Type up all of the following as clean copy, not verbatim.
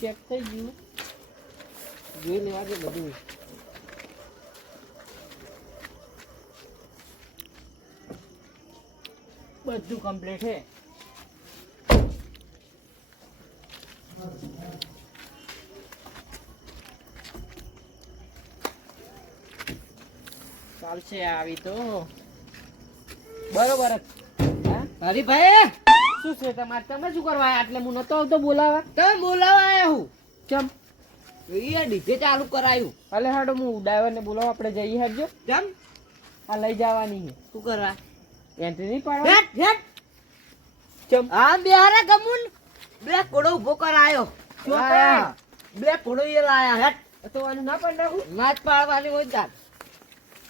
Check થઈ ગયું જોઈ લેવા દે બધું બધું કમ્પ્લીટ છે ચાલશે આવી તો બરોબર હરીભાઈ શું છે તમારે તમે શું કરવા આયા? એટલે હું નતો આવતો બોલાવા તમે બોલાવા આયા હું ચમ એ ડીજે ચાલુ કરાયું અલે હાડો હું ડ્રાઈવર ને બોલાવા આપણે જઈએ હેડજો કેમ આ લઈ જવાની છે શું કરવા એન્ટ્રી નહીં પાડવા હેટ હેટ ચમ આ બિહારા ગમુન બે કોડો ઉભો કરાયો શું કરાયો? બે કોડો એ લાયા હેટ તો આનું ના પણ નાખું નાચ પાડવાની હોય જાત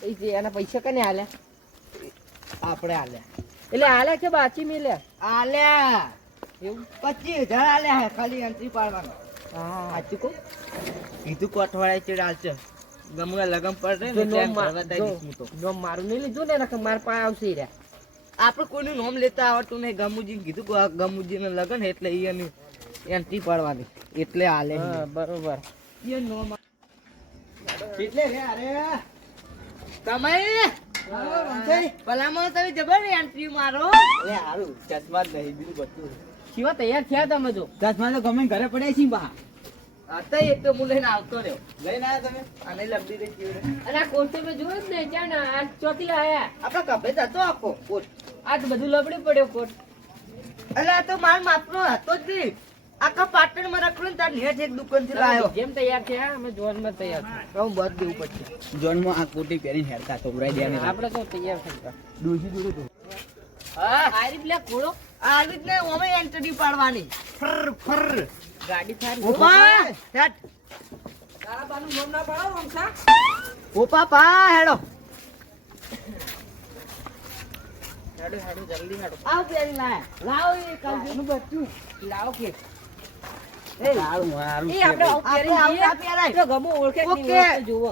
એ જે એના પૈસા કને આલ્યા આપણે આલ્યા એટલે આલ્યા કે બાચી મેલ્યા આલ્યા એવું 25,000 આલ્યા હે ખાલી એન્ટ્રી પાડવાનો હા સાચું કહું કીધું કોઠવાડા ચેડ આલશે ગમુના લગમ પડે જો ને નોમ એટલે ભરવા દઈ દઈશ હું તો નોમ મારું નહીં લીધું ને નકર માર પાસે આવશે ઈ રહ્યા આપણે કોઈનું નામ લેતા આવડતું નહીં ગમુજીને કીધું કે આ ગમુજીને લગન એટલે એની એન્ટ્રી પાડવાની એટલે હાલે હા બરોબર એ નામ એટલે રે અરે કમાઈ ભલામાં તમે જબર એન્ટ્રી મારો લે હારું ચશ્મા જ નહીં બીજું બધું શિવા તૈયાર થયા તમે જો ચશ્મા તો ગમે ઘરે પડ્યા છે બા આતા એક તો હું લઈને આવતો રહ્યો લઈને આવ્યા તમે આને લબડી દે કેવડે અને આ કોટ તો મેં જોયું જ ને જાણ આ ચોથી લાયા આપડા કપે જતો આખો કોટ આ તો બધું લબડી પડ્યો કોટ એટલે આ તો માર માપનો હતો જ નહીં આખા પાટણ માં રાખડો ને તાર નેટ એક દુકાન થી લાયો જેમ તૈયાર થયા અમે જોન માં તૈયાર થયા હું બસ દેવું પડશે જોન માં આ કોટી પહેરીને હેરતા તો ઉરાઈ દેવાની આપણે તો તૈયાર થતા ડોસી જોડે તો હા આરી પેલા કોળો આ રીત ને ઓમે એન્ટ્રી પાડવાની ફર ફર ગાડી થારી ઓપા હેટ તારા બાનું નામ ના પાડો વંશા ઓપા પા હેડો હેડો હેડો જલ્દી હેડો આવ પેરી લાય લાવ એ કાલનું બચ્ચું લાવો કે એ સારું સારું એ આપણે આવું આપણે પહેરી આવું જઈએ. ના પહેરાય. તો ગમો ઓળખે કે નહીં ઓકે. ઓળખતા જુઓ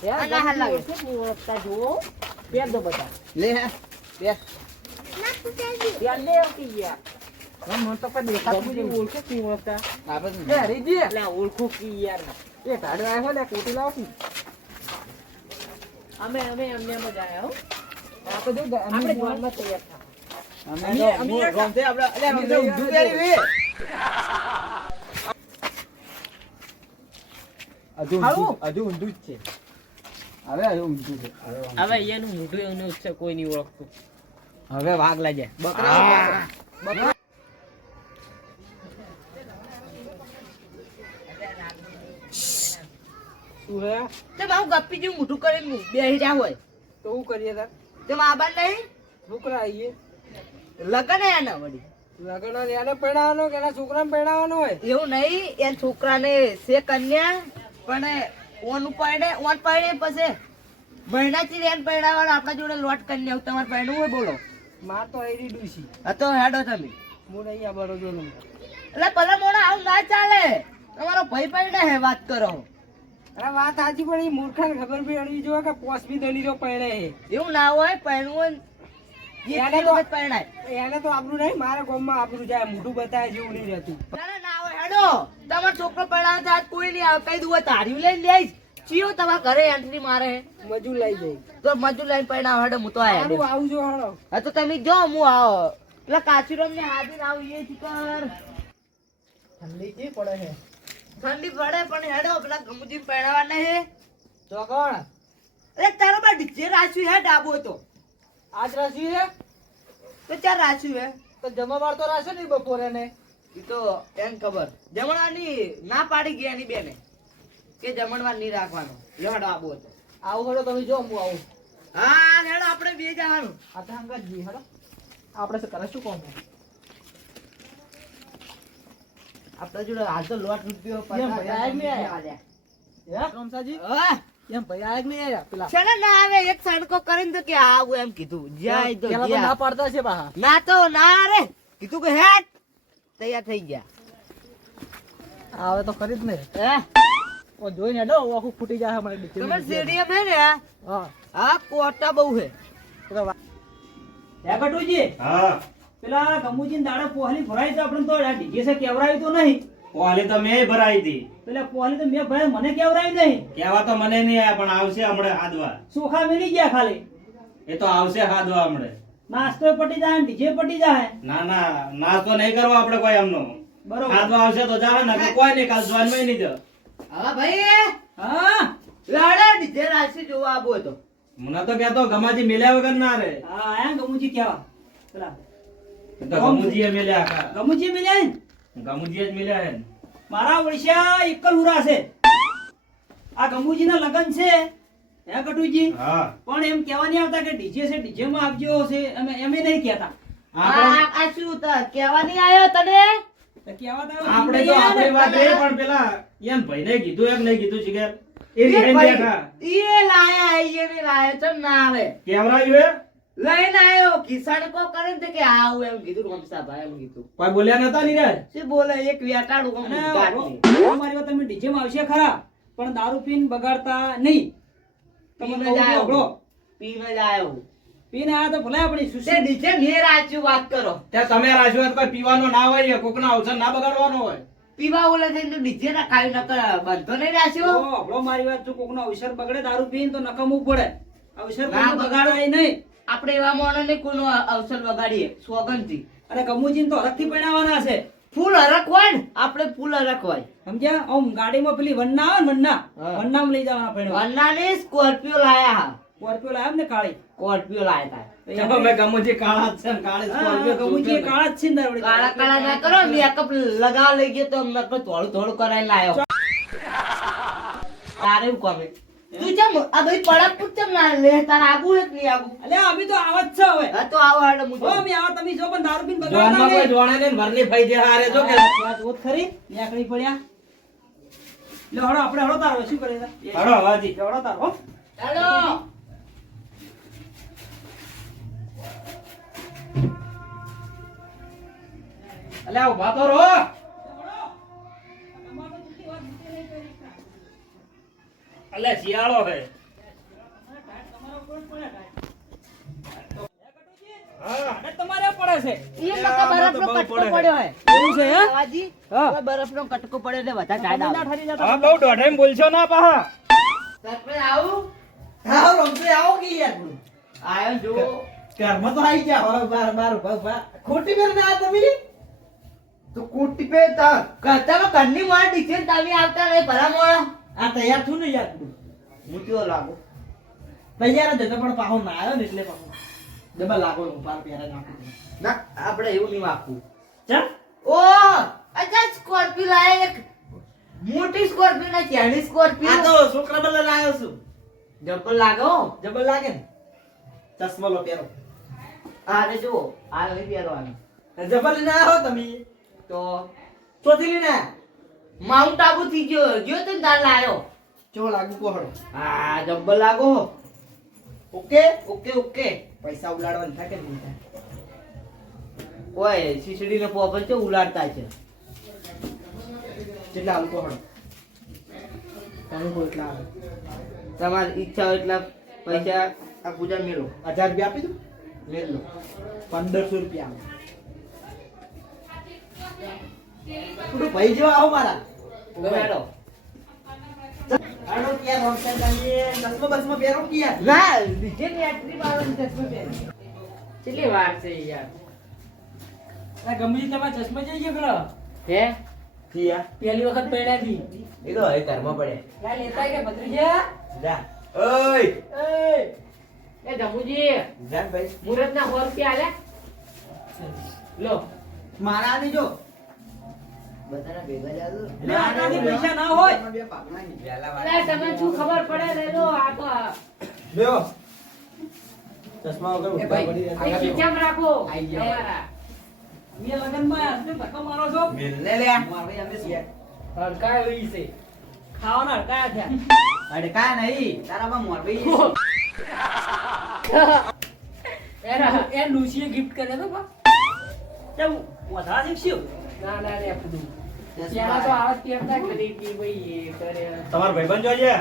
હે, આ ના હાલ ગમો લાગે. ઓળખે કે નહીં ઓળખતા જુઓ પહેર દો બધા લે બે પહેર લે આવતી યાર ગમો તો કદી દેખાતું જ નહીં. ઓળખે કે નહીં ઓળખતા આપણે એ રીજી એટલે આ ઓળખો કે યાર એ ઢાડો આવ્યો ને કોટી લાવો કે અમે અમને એમ જ આયા હો આપણે જો આપણે જોનમાં તૈયાર થા અમે ગમતે આપણે અલે અમે તો ઊંધું પહેરી વે હજુ ઊંધું જ છે હવે ઊંધું છે હવે અહીંયાનું મોઢું એવું છે કોઈ નહીં ઓળખતું હવે વાઘ લાગે બકરા બકરા શું હે તે મારું ગપ્પી જેવું મોઢું કરીને બેહી જા હોય તો શું કરીએ તાર તે માબા નહીં છોકરા આવીએ લગન હે ના વળી લગન એને પહેણાવવાનો કે એના છોકરાને પહેણાવવાનો હોય એવું નહીં એ છોકરાને છે કન્યા પણ ઓન પડે પછી મહિનાથી રેન પહેરાવાનો આપણા જોડે લોટ કન્યા તમારે પહેરવું હોય બોલો માર તો આઈ ડૂસી આ તો હેડો તમે હું નહીં આવવાનો જો એટલે ભલા મોડા આવું ના ચાલે તમારો ભાઈ પડે હે વાત કરો અરે વાત સાચી પણ એ મૂર્ખાને ખબર પડી જોઈએ કે પોસમી દોની જો પહેણે છે એવું ના હોય પહેરવું હોય એને તો- પહેણાય એને તો આપણું નહીં મારા ગામમાં આપણું જાય મોઢું બતાવે જેવું નહીં રહેતું ના હોય હેડો તમારો છોકરો પહેરાવે તો આજ કોઈ નહીં આવે કઈ દુવા તારી લઈને લઈશ ચિયો તમારા ઘરે એન્ટ્રી મારે મજૂર લઈ જાય તો મજૂર લઈને પહેરાવ હેડો હું તો સારું આયા આવજો હાલો હા તો તમે જો હું આવો એટલે કાચુરમ ને હાજર આવું એ ચિકર ઠંડી કે પડે છે ઠંડી પડે પણ હેડો પેલા ગમુજી પહેરાવા નહીં તો કોણ અરે તારો બા ડીજે રાખ્યું હે ડાબો તો આજ રાશી છે તો ચાર રાખ્યું હે તો જમા તો રાશો ને બપોરે ને એ તો એમ ખબર જમણવાની ના પાડી ગયા એની બેને કે જમણવાર નહીં રાખવાનો લેવાડો આબો હતો આવું હેડો તમે જો હું આવું હા હેડો આપણે બે જવાનું આ તો હંગા જી હેડો આપણે શું કરે શું કોણ આપણે જોડે હાલ તો લોટ રૂપિયો એમ ભાઈ આયા કે નહીં આલ્યા. હે રામસાજી હા એમ ભાઈ આયા કે નહીં આયા પેલા ચલો ના આવે એક સડકો કરીને તો કે આવું એમ કીધું જાય તો પેલા તો જ્યાં. ના પાડતા છે પાછા ના તો ના રે કીધું કે હેટ તૈયાર થઈ ગયા આવે તો ખરી જ ને હે ઓ જોઈને હેડો આખું ફૂટી જાય અમારે નીચે તમારે સ્ટેડિયમ હે ને હા હા કોટા બહુ હે હે કટુજી હા પેલા ગમુજી દાડા પોહલી ભરાય તો આપણે તો ડીજે સે કેવરાયું તો નહીં પોલી તો મેં ભરાઈ હતી. પેલા પોલી તો મેં ભાઈ મને કેવરાય નહીં. કહેવા તો મને નહીં આયા પણ આવશે હમણાં હાદવા. સોખા મિલી ગયા ખાલી. એ તો આવશે હાદવા હમણાં. નાસ્તો પટી જાય ડીજે પટી જાય. ના ના નાસ્તો નહીં કરવો આપણે કોઈ એમનો. બરોબર. હાદવા આવશે તો જાહે ને કોઈ નહીં કાલ જવાનમાં નહીં જ. હા ભાઈ હા લાડા ડીજે રાશી જોવા આવો તો. મને તો કહેતો ગમાજી મેલ્યા વગર ના રે. હા આયા ગમુજી કેવા પેલા એ તો ગમુજીએ મેલ્યા આખા. ગમુજી મિલ્યા ને? ગમુજીએ જ મેલ્યા હે ને. મારા ઓળશા એકલ ઉરા છે. આ ગમુજીના લગન છે હે કટુજી. હા પણ એમ કહેવા નહીં આવતા કે ડીજે છે ડીજે માં આવજો છે એમે નહીં કહેતા. આપણે આ શું તો કેવા નહીં આવ્યો તને? તો કહેવા તો આપણે તો આપણી વાત એ પણ પેલા એમ ભાઈને કીધું એમ નહીં કીધું શીખર. એ રીહેન બેઠા. ઈ લાયા ઈ લાયો ચમ ના આવે. કેવરાયું એ? લઈને આવ્યો કિસાન કો કરે ને કે આવું એમ કીધું રમસા ભાઈ એમ કીધું. કોઈ બોલ્યા નતા ની રે. શું બોલે એક વેટાડું કમ અને ગાંઠની. તમારી વાત તમે ડીજે માં આવશે ખરા પણ દારૂ પીને બગાડતા નહીં. પીને તમે જ આવ્યો. કહો પીને જ આવ્યો. પીને આ તો ભલે આપણી તે સુશી નીચે મેર આચ્યું વાત કરો. ત્યાં તમે રાશિવાદ કોઈ પીવાનો ના હોય કોકના અવસર ના બગાડવાનો હોય. પીવા ઓલે થઈને તો નીચે ના કાઈ નકર બંધો નહીં રાખ્યો. આપણો મારી વાત જો કોકનો અવસર બગડે દારૂ પીને તો નકામું પડે. અવસર ના કોઈને બગાડાય નહીં. આપણે એવા માણસ ને કોઈનો અવસર બગાડીએ સોગંદથી. અને ગમુજીને તો હરખથી પહેરાવાના છે. ફૂલ હરખ હોય ને આપણે ફૂલ હરખ હોય. સમજ્યા? આમ ગાડીમાં પેલી વન્ના આવે ને વન્ના હા. વન્નામાં લઈ જવાના પહેરવા. વન્નાની સ્કોર્પિયો લાયા. સ્કોર્પિયો લાવ્યા ને કાળી. સ્કોર્પિયો લાયા તા. ચાલો મેં ગમુજી કાળા જ છે ને કાળી હા, સ્કોર્પિયો ગમુજી એ કાળા જ છે ને દારૂ કાળા કાળા ના કરો મેકઅપ લગાવ લઈ ગયો તો અમને થોડું થોડું કરાઈને લાયો. તારે એવું કોમે તું ચમ આ ભાઈ પડક પૂછ ચમ ના લે તાર આબુ એક નહીં આબુ. અલ્યા અમે તો આવા જ છે હવે. હા તો આવો હાડો મુજો. હો અમે આવા તમે જો પણ દારૂ પીને જોનમાં બગાડતા કોઈ નહીં. જોણે ને વરની ફઈ દે હારે જો કે વાત હોત ખરી નેકળી પડ્યા. લે હળો આપણે હળો તારો શું કરે છે? હળો હવાજી. હળો તારો હો. ચાલો અલ્યા ઉભા તો રહો. અલ્યા શિયાળો હે. હા એ તમારે પડે છે. ઈ મકા બરફનો બહુ કટકો પડે. પડ્યો હે. એવું છે હે? બાવાજી હા. કોઈ બરફનો કટકો પડ્યો એટલે વધારે ટાઢ ના આવે. ઠરી જતા. હા બહુ દોઢેમ બોલશો ના પાહા. સરપંચ આવું આવો રમતે આવો કે યાર આયો જો ઘરમાં તો આવી ગયા હવે બાર બાર ખોટી મેર ના તમે તો કુટી પે તા કતામાં કન્ની માર દીધે તમે આવતા નહીં ભલા મોળા. આ તૈયાર છું ને યાર હું કેવો લાગુ તૈયાર જ હતો પણ પાહો ના આવ્યો ને એટલે પાહો ડબલ લાગો હું પાર પહેરા નાખું ના આપણે એવું નહીં વાગતું. ચા ઓ અચ્છા સ્કોર્પિયો લાય એક મોટી સ્કોર્પિયો ના ચાઇનીઝ આ સ્કોર્પિયો તો છોકરા બદલ લાવ્યો છું જબર લાગો. જબર લાગે ને ચશ્મા લો પહેરો આને જો આ નહીં પહેરવાનું જબર લઈને આવ્યો તમે તો ચોથી લઈને આયા? માઉન્ટ આબુ થી ગયો તો ને તાર લાયો. ચો લાગુ કોહડો આ જબ્બર લાગો. ઓકે ઓકે ઓકે પૈસા ઉલાડવાનું થાય કે નહીં થાય ઓય શીશડી ને પોપન છે ઉલાડતા છે. કેટલા આલુ કોહડો તમે કોઈ એટલા આવે તમારી ઈચ્છા હોય એટલા પૈસા આ પૂજા મેળો 1000 રૂપિયા આપી દઉં મેળ લો. 1500 રૂપિયા આવે થોડું ભાઈ જેવા આવો મારા ગમેડો. આનો ક્યાં રોંગસર તમે ચશ્મા બસમાં પહેરો કે યાર ના નીચે ની આટલી બાવન ચશ્મા પહેરે. કેટલી વાર છે યાર. આ ગમજી તમારા ચશ્મા જઈ ગયો પેલો. હે કિયા પહેલી વખત પહેર્યા હતી. એ તો હવે ઘરમાં પડે. લા લેતા કે ભત્રીજા. જા ઓય એ જમુજી જાન ભાઈ મુરત ના 100 રૂપિયા આલે લો. મારા આની જો બધાના ભેગા જાદુ. લે આનાથી પૈસા ના હોય. અરે તમે શું ખબર પડે લે લો આ તો બેઓ ચશ્મા વગર ઉભા પડી એ રહ્યા ખીચામાં રાખો. આઈ ગયા. તમારા. મે લગનમાં હસ્તે ધક્કો મારો છો. મિલને લે મારે અમે છીએ હડકાય હોઈ છે. ખાવાના હડકાયા થયા. અરે કા નહીં તારામાં મોરબી એ લુસીએ ગિફ્ટ કરે તો બા. તેમ વધારે શીખ્યો. ના ના રે બધું ચશ્મા તો આવાજ કેમતા કરી કે ભાઈ એ કરે. તમાર ભાઈબંધ જોજે.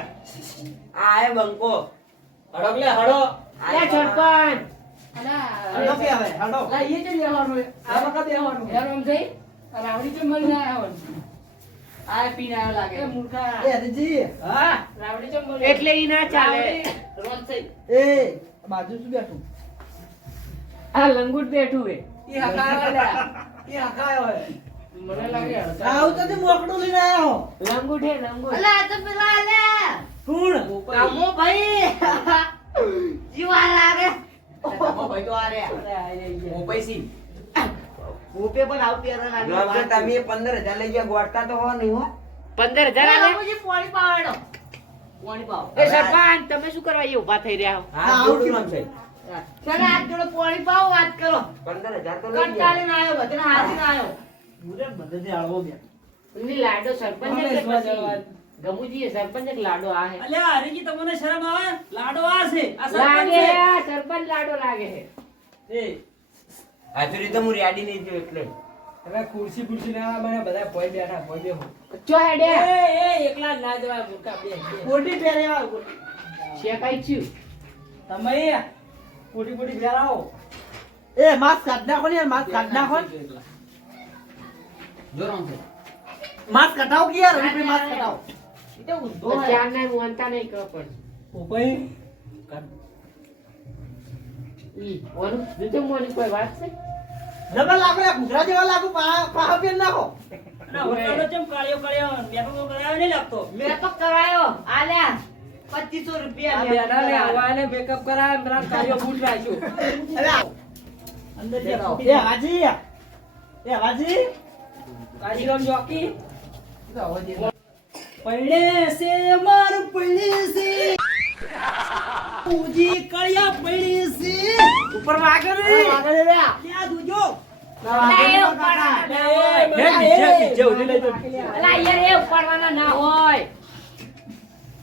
આય બંકો હડો લે હડો. લે છટપણ. હડો કે આવે હડો લા એ જ લેવાનું. આ વખત લેવાનું. યાર આમ જઈ અને આવડી તો મળી ના આવવાનું. આ પીને આવ્યો લાગે. એ મૂર્ખા. એ હરીજી હા રાવડી ચમ બોલે? એટલે ઈ ના ચાલે. રાવડી. રોજ થઈ. એ બાજુ શું બેઠું આ લંગૂટ બેઠું હે. ઈ હકાયો લ્યા. એ હકાયો હે મને લાગે આવું તો તે મોકળું લઈને આવ્યો લંગૂટ હે લંગૂટ. અલા આ તો પેલા લે. કોણ કામો ભાઈ. જીવા લાગે. કામો ભાઈ તો આ રે. હું પૈસી. ભૂપે પણ આવ પેરા લાગે. તમે 15,000 લઈ ગયા ગોળતા તો હો નહીં હો 15,000 આલે. બાપુજી પાણી પાવાડો. પાણી પાવ. એ સરપંચ તમે શું કરવા અહીંયા ઊભા થઈ રહ્યા હો? હા જોડું નામ છે ચાલ આ જોડે પાણી પાવ વાત કરો. 15,000 તો લઈ ગયા કંટાળીને આવ્યો બધાને હાથીને આવ્યો. મુરે બધે આળવો બે એમની લાડો સરપંચ જ કે પછી ગમુજી સરપંચ જ લાડો આ હે. અલ્યા હરીજી તમને શરમ આવે લાડો આ છે આ સરપંચ લાગે છે. આ સરપંચ લાડો લાગે હે. એ હાજરી તો હું રેડી નહીં થયો એટલે હવે ખુરશી ખુરશી ના બને બધા પોઈ બેઠા પોઈ બેહો ચો હેડે એ એકલા જ ના જવાય મૂર્ખા બે. કોટી પહેર્યા શેકાઈ છું. તમે કોટી કોટી પહેરાવો એ માસ્ક કાઢ નાખો ને માસ્ક કાઢ નાખો જોરમ છે માસ્ક કટાવો કે યાર રૂપે માસ્ક કટાવો એ તો ઊંધો હે. ચાર ના મોનતા નહીં કહો પણ ઉપાઈ ઈ ઓનું બીજું મોની કોઈ વાત છે? ડબલ લાગો યાર ઘૂઘરા જેવા લાગુ પાહા પહેર નાખો ના વટાડો ચમ કાળિયો કાળિયો બેઠો કરાયો નહીં લાગતો. મેં તો કરાયો. આલ્યા 2500 રૂપિયા આ મેં બેડા ને કરાયા. હવાને બેકઅપ કરાય પેલા કાર્યો ફૂટ રાખ્યો અંદર એ હાજી એ હાજી કાજીરામ જોકી પૈડે છે માર પૈડે છે ઉજી કળિયા પૈડે છે ઉપર વાગે ને વાગે રે ત્યાં દુજો અલા, એ ઉપાડવા. નીચે ઉડી લઈ તો અલા, યાર એ ઉપાડવાના ના હોય.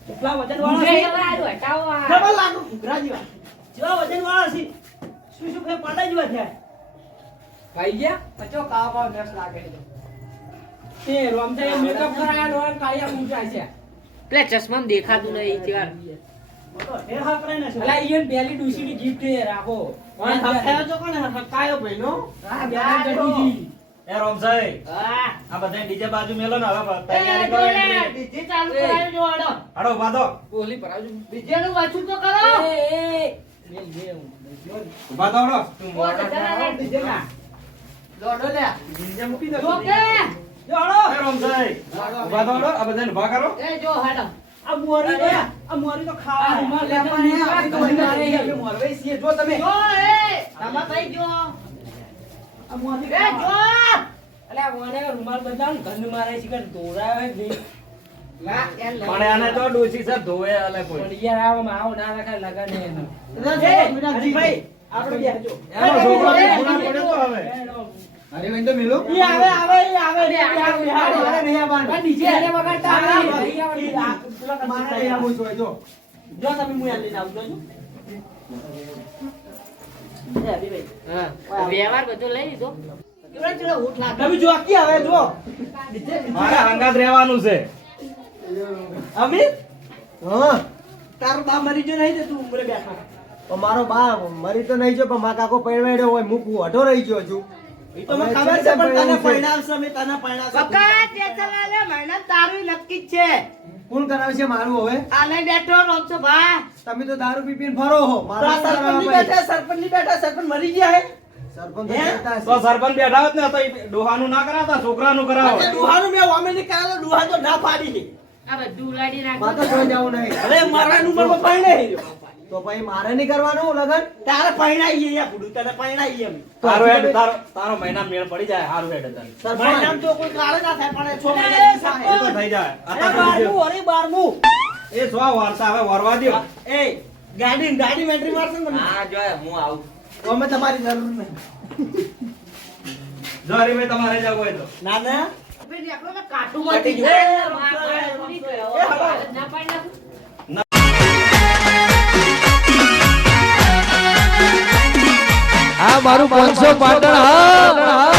કેટલા વજન ઊંઘે વાળા જવા દો, હટાવો આ. ડબલ લાગુ ઘૂઘરા જેવા છે જેવા વજન વાળા છે શું શું કઈ પાડા જેવા થયા ખાઈ ગયા પચો કાવા મેસ લાગે છે એ રોમતા મેકઅપ કરાયા નો કાયા ઊંચા છે પેલા ચશ્મામાં દેખાતું નહીં ચાર. હેર હા કરે ને અલા ઈયન બેલી ડુસીની ગિફ્ટ એ રાખો ઓય હકાયો તો કોને હકાયો ભાઈનો હા બેલા જડુજી એ રોમસાઈ હા. આ બધા ડીજે બાજુ મેલો ને હવે એ, તૈયારી જો કરો લે, એટલે. ડીજે ચાલુ કરાવી જો હાલો. હાડો બાંધો બોલી પરાવજો ડીજેનું વાંચું તો કરો. ઉભા થો હાડો. ઓ, બધાના લે ડીજેના. દોડો લે. ડીજે મૂકી દો જો કે. જો હળો એ રોમસાઈ ઉભા થો હાડો આ બધાને ઉભા કરો એ જો હાલો. આ મોરી તો ખાવા રૂમાલ લે પણ આ તો મારે અમે મોરવાઈ છીએ જો તમે જો એ. તમાર ભાઈ જો. આ મોરી એ જો. અલ્યા મને રૂમાલ બદલાવ ઘન મારે છે કે દોરાયો હે નહીં ના, યાર લઈ. પણ આને તો ડોસી સર ધોવે અલે કોઈ પણ યાર આવો આવો ના રાખે લગન હે એનો હરીભાઈ આપણે બેસજો એનો છોકરો બી ગુના પડ્યો તો હવે અરે વેંદો મેલો ઈ આવે બિહાર મારે નહીં આવવાનું પણ ડીજે એને વગાડતા નહીં આવડે. આવવાનું મારે નહીં આવવું જોઈએ જો જો તમે મુયા લઈને આવજો છો એ હરીભાઈ હા વ્યવહાર બધો લઈ લીધો. કેવડા ચેડા ઊંટ લાગે. તમે જો આખી આવે જો મારે હંગાત રહેવાનું છે અમિત હા તારો બા મરી ગયો નહીં તે તું ઉમરે બેઠો પણ મારો બા મરી તો નહીં જો પણ મા કાકો પરવાડ્યો હોય મૂકવું અઢો રહી ગયો છું ઈ તો મને ખબર છે પણ તને પરિણામશે અમે તને પરિણામશે બકા ચેતલાલે મહિના તારું નક્કી જ છે. કોણ કરાવે છે મારું હવે આને બેઠો રોમસો ભા. તમે તો દારૂ પી પીને ફરો હો સરપંચ ની બેઠા સરપંચ મરી ગયા હે સરપંચ હે? તો સરપંચ બેઠા હોત ને તો ઈ ડોહાનું ના કરાવતા છોકરાનું કરાવો આજે ડુહાનું મેં વામે ની કરાલો ડુહા તો ના પાડી છે આ બધું ઉલાડી નાખો. માતો જોઈ જવું નહીં અરે મારાનું ઉંમરમાં પરણાઈ રહ્યો. તો પછી મારે નહીં કરવાનું લગન તારે પરણાઈએ યા બુડું તને પરણાઈએ અમે તારો હેડ તારો મહિના મેળ પડી જાય હારું હેડ તને પરણામ તો કોઈ કાળે ના થાય પણ છ અરે, મહિના એ તો થઈ જાય અરે આ તો બારમું અરે બારમું એ સો વાર્તા હવે વરવા દ્યો એ ગાડી મેન્ટ્રી મારશે ને મને હા જો હું આવું તો અમે તમારી જરૂર નહીં જો હરીભાઈ તમારે જવું હોય તો ના ના પેલી એકલો મેં કાઠું માંથી એ, પૂરી કર્યો. એ, હળો. ના પાડી નાખું. આ મારું 500 પાટણ હા